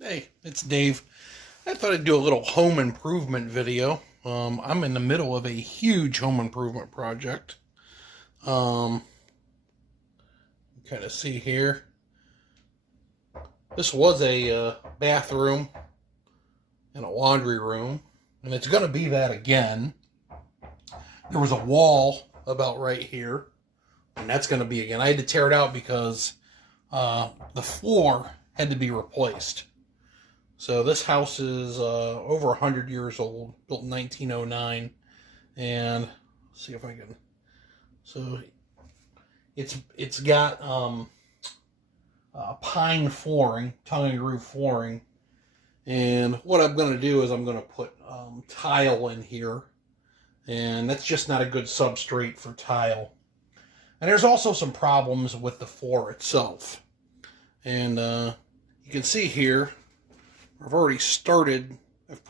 Hey, it's Dave. I thought I'd do a little home improvement video. I'm in the middle of a huge home improvement project. Um, kind of see here. This was a bathroom and a laundry room, and it's going to be that again. There was a wall about right here, and that's going to be again. I had to tear it out because the floor had to be replaced. So this house is over 100 years old, built in 1909, and let's see if I can. So it's got pine flooring, tongue and groove flooring, and what I'm going to do is I'm going to put tile in here, and that's just not a good substrate for tile. And there's also some problems with the floor itself, and you can see here. I've already started. I've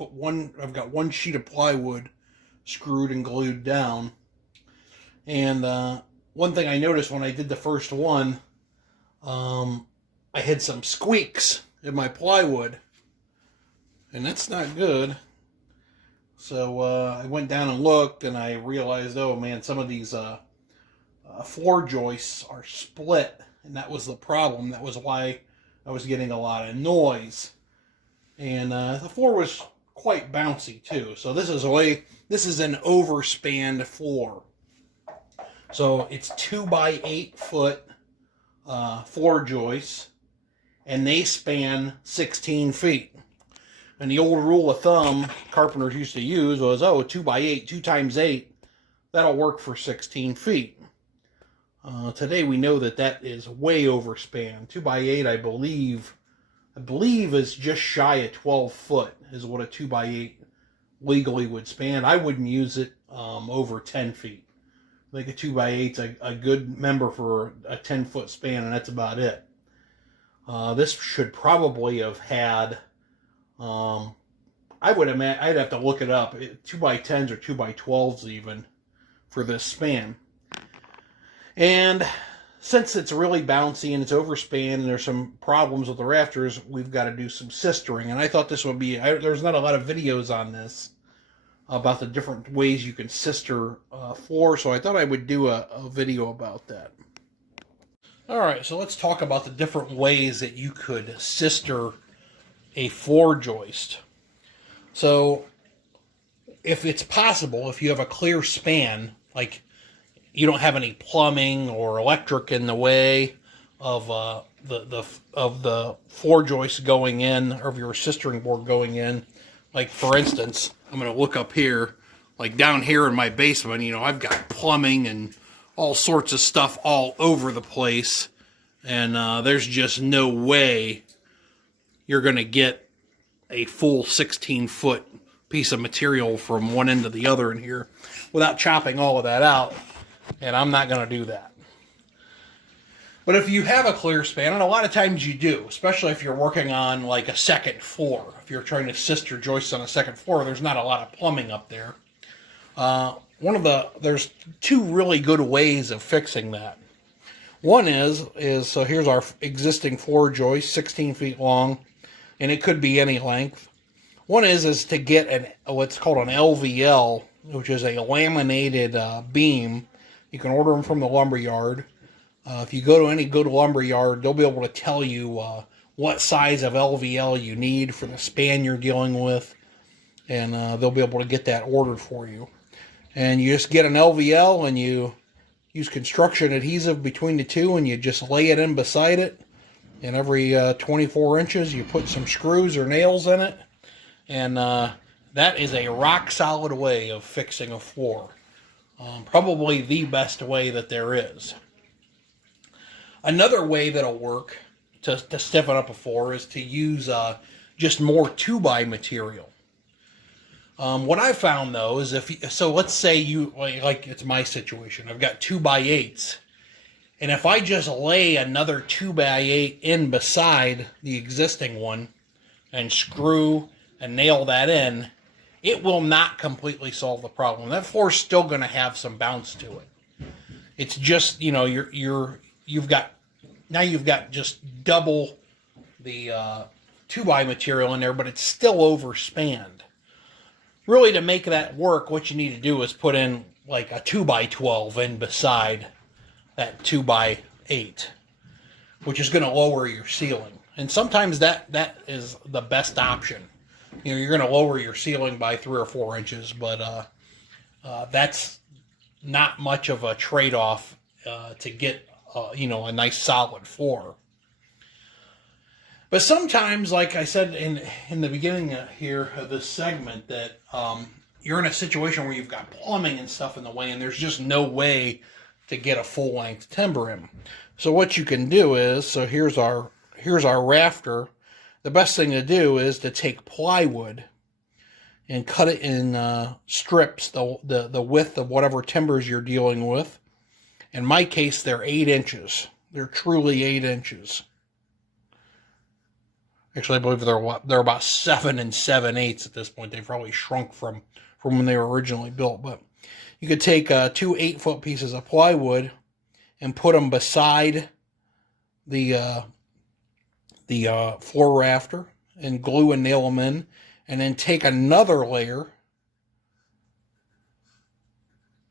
got one sheet of plywood screwed and glued down. And one thing I noticed when I did the first one, I had some squeaks in my plywood. And that's not good. So I went down and looked, and I realized, oh man, some of these floor joists are split. And that was the problem. That was why I was getting a lot of noise. And the floor was quite bouncy too. So this is an overspanned floor. So it's 2 by 8 foot floor joists, and they span 16 feet. And the old rule of thumb carpenters used to use was, 2 by 8, 2 times 8, that'll work for 16 feet. Today we know that is way overspanned. 2 by 8, I believe is just shy of 12 foot is what a 2 by 8 legally would span. I wouldn't use it over 10 feet. I think a 2 by 8 is a good member for a 10 foot span, and that's about it. This should probably have had, I would imagine, I'd have to look it up, 2 by 10s or 2 by 12s even for this span. And since it's really bouncy and it's overspanned and there's some problems with the rafters, we've got to do some sistering. And I thought this would be, there's not a lot of videos on this about the different ways you can sister floor, so I thought I would do a video about that. Alright, so let's talk about the different ways that you could sister a floor joist. So, if it's possible, if you have a clear span, like you don't have any plumbing or electric in the way of the floor joist going in, or of your sistering board going in. Like for instance, I'm going to look up here, like down here in my basement. I've got plumbing and all sorts of stuff all over the place, and there's just no way you're going to get a full 16-foot piece of material from one end to the other in here without chopping all of that out. And I'm not going to do that. But if you have a clear span, and a lot of times you do, especially if you're working on like a second floor, if you're trying to sister joists on a second floor, there's not a lot of plumbing up there. There's two really good ways of fixing that. One is so here's our existing floor joist, 16 feet long, and it could be any length. One is to get what's called an LVL, which is a laminated beam. You can order them from the lumber yard. If you go to any good lumber yard, they'll be able to tell you what size of LVL you need for the span you're dealing with, and they'll be able to get that ordered for you. And you just get an LVL, and you use construction adhesive between the two, and you just lay it in beside it. And every 24 inches, you put some screws or nails in it, and that is a rock-solid way of fixing a floor. Probably the best way that there is. Another way that'll work to stiffen up a floor is to use just more 2-by material. What I found though is let's say you, like it's my situation, I've got 2 by 8s, and if I just lay another 2 by 8 in beside the existing one and screw and nail that in, it will not completely solve the problem. That floor's still going to have some bounce to it. It's just, you've got just double the 2x material in there, but it's still overspanned. Really, to make that work, what you need to do is put in like a 2x12 in beside that 2x8, which is going to lower your ceiling. And sometimes that is the best option. You know, you're going to lower your ceiling by 3 or 4 inches, but that's not much of a trade-off to get you know, a nice solid floor. But sometimes, like I said in the beginning here of this segment, that you're in a situation where you've got plumbing and stuff in the way, and there's just no way to get a full-length timber in. So what you can do is, so here's our rafter. The best thing to do is to take plywood and cut it in strips, the width of whatever timbers you're dealing with. In my case, they're 8 inches. They're truly 8 inches. Actually, I believe they're about 7 7/8 at this point. They've probably shrunk from when they were originally built. But you could take 2 8-foot pieces of plywood and put them beside the floor rafter and glue and nail them in, and then take another layer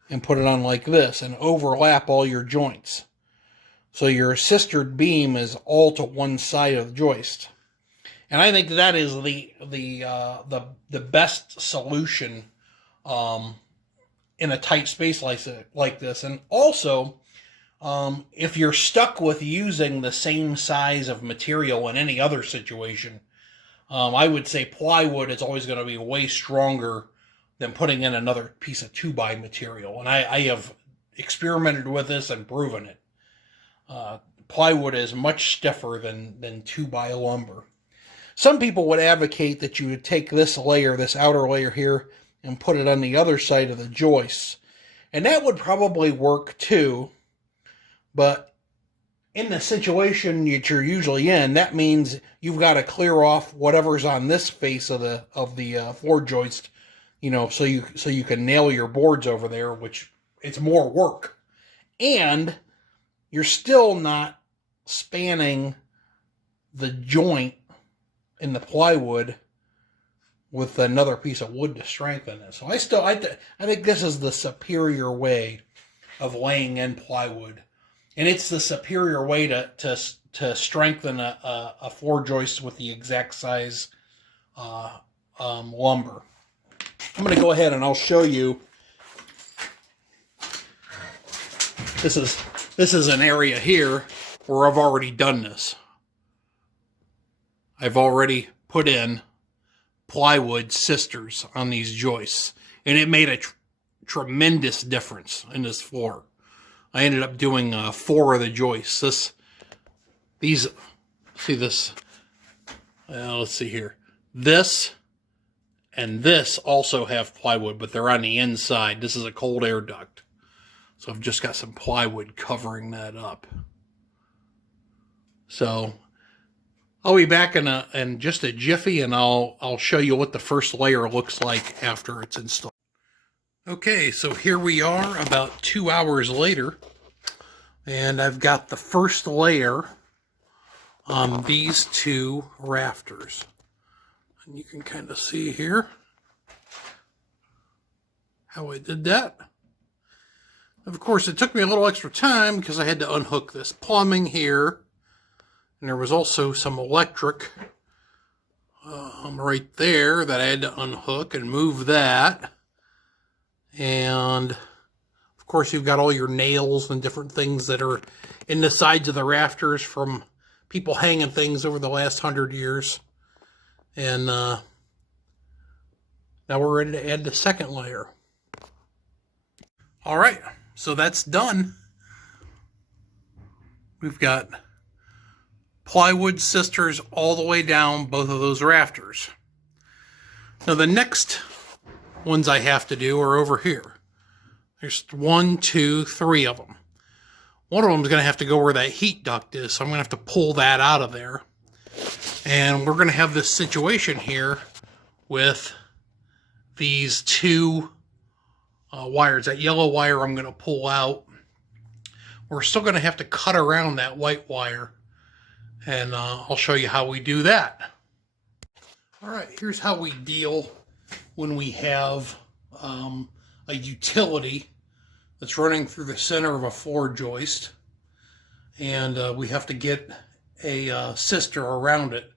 and put it on like this and overlap all your joints. So your sistered beam is all to one side of the joist. And I think that is the best solution in a tight space like this. And also, if you're stuck with using the same size of material in any other situation, I would say plywood is always going to be way stronger than putting in another piece of 2x material. And I have experimented with this and proven it. Plywood is much stiffer than 2x lumber. Some people would advocate that you would take this layer, this outer layer here, and put it on the other side of the joists. And that would probably work too. But in the situation that you're usually in, that means you've got to clear off whatever's on this face of the floor joist, you know, so you can nail your boards over there, which it's more work. And you're still not spanning the joint in the plywood with another piece of wood to strengthen it. So I think this is the superior way of laying in plywood. And it's the superior way to strengthen a floor joist with the exact size lumber. I'm going to go ahead and I'll show you. This is an area here where I've already done this. I've already put in plywood sisters on these joists, and it made a tremendous difference in this floor. I ended up doing 4 of the joists. Let's see here. This and this also have plywood, but they're on the inside. This is a cold air duct. So I've just got some plywood covering that up. So I'll be back in just a jiffy, and I'll show you what the first layer looks like after it's installed. Okay, so here we are about 2 hours later, and I've got the first layer on these 2 rafters. And you can kind of see here how I did that. Of course, it took me a little extra time because I had to unhook this plumbing here. And there was also some electric right there that I had to unhook and move that. And of course, you've got all your nails and different things that are in the sides of the rafters from people hanging things over the last 100 years. And now we're ready to add the second layer. All right, so that's done. We've got plywood sisters all the way down both of those rafters. Now the next ones I have to do are over here. There's 1, 2, 3 of them. One of them is going to have to go where that heat duct is, so I'm going to have to pull that out of there. And we're going to have this situation here with these 2 wires. That yellow wire I'm going to pull out. We're still going to have to cut around that white wire. And I'll show you how we do that. All right, here's how we deal when we have a utility that's running through the center of a floor joist, and we have to get a sister around it.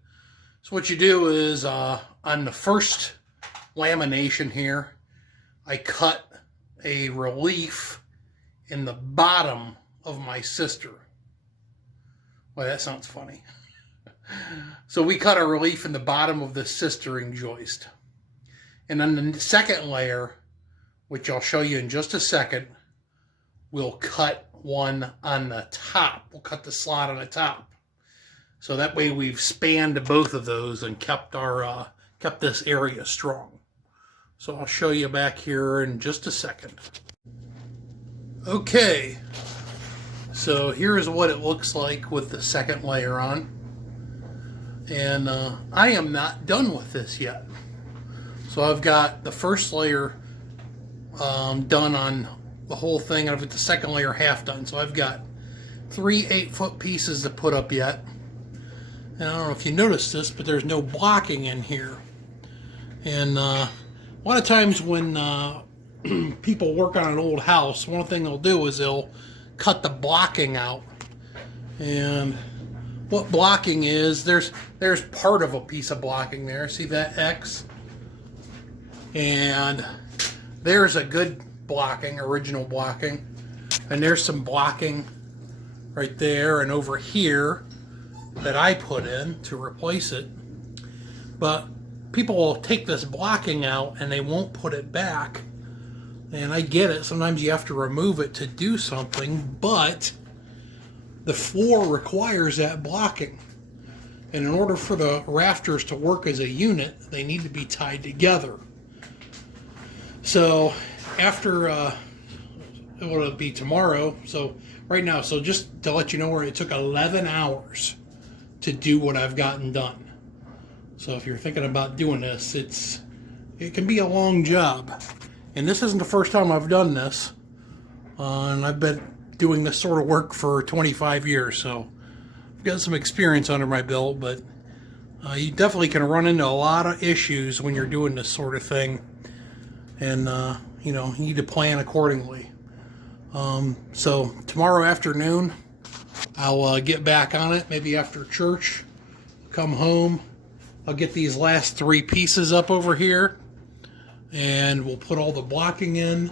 So what you do is on the first lamination here, I cut a relief in the bottom of my sister. Well, that sounds funny. So we cut a relief in the bottom of the sistering joist. And on the second layer, which I'll show you in just a second, we'll cut one on the top. We'll cut the slot on the top. So that way we've spanned both of those and kept this area strong. So I'll show you back here in just a second. Okay, so here's what it looks like with the second layer on. And I am not done with this yet. So I've got the first layer done on the whole thing, and I've got the second layer half done. So I've got 3 8-foot pieces to put up yet. And I don't know if you noticed this, but there's no blocking in here. And a lot of times when people work on an old house, one thing they'll do is they'll cut the blocking out. And what blocking is, there's part of a piece of blocking there. See that X? And there's a good blocking, original blocking. And there's some blocking right there and over here that I put in to replace it. But people will take this blocking out and they won't put it back. And I get it. Sometimes you have to remove it to do something, but the floor requires that blocking. And in order for the rafters to work as a unit, they need to be tied together. So after, it will be tomorrow. So right now, so just to let you know where it took 11 hours to do what I've gotten done. So if you're thinking about doing this, it can be a long job. And this isn't the first time I've done this. And I've been doing this sort of work for 25 years, so I've got some experience under my belt, but you definitely can run into a lot of issues when you're doing this sort of thing, and you need to plan accordingly. So tomorrow afternoon I'll get back on it, maybe after church, come home, I'll get these last 3 pieces up over here, and we'll put all the blocking in,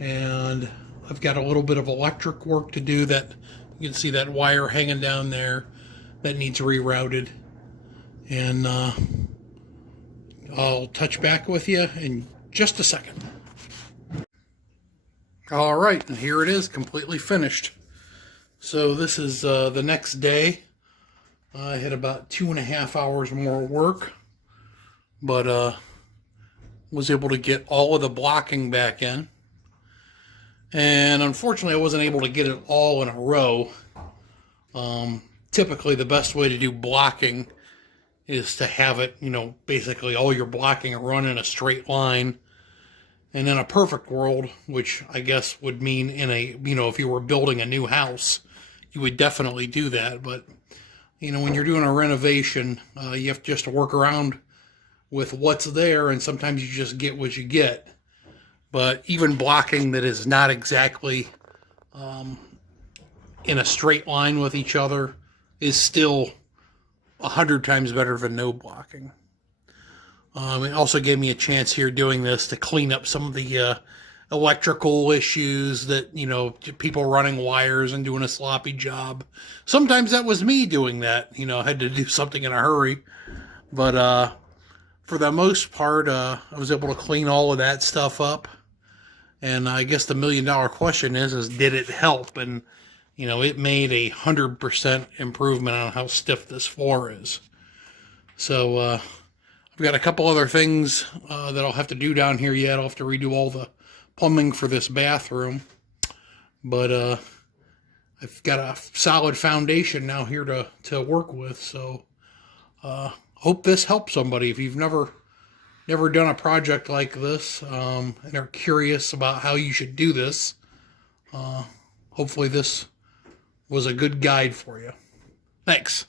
and I've got a little bit of electric work to do. That you can see that wire hanging down there that needs rerouted, and I'll touch back with you in just a second. All right, and here it is, completely finished. So this is the next day. I had about 2.5 hours more work, but was able to get all of the blocking back in. And unfortunately, I wasn't able to get it all in a row. Typically, the best way to do blocking is to have it, basically all your blocking run in a straight line. And in a perfect world, which I guess would mean if you were building a new house, you would definitely do that. But, when you're doing a renovation, you have just to work around with what's there, and sometimes you just get what you get. But even blocking that is not exactly in a straight line with each other is still 100 times better than no blocking. It also gave me a chance here doing this to clean up some of the electrical issues that, people running wires and doing a sloppy job. Sometimes that was me doing that, I had to do something in a hurry. But for the most part, I was able to clean all of that stuff up. And I guess the $1 million question is did it help? And, it made 100% improvement on how stiff this floor is. So, I've got a couple other things that I'll have to do down here yet. I'll have to redo all the plumbing for this bathroom. But, I've got a solid foundation now here to work with. So, hope this helps somebody. If you've never done a project like this and are curious about how you should do this, hopefully this was a good guide for you. Thanks.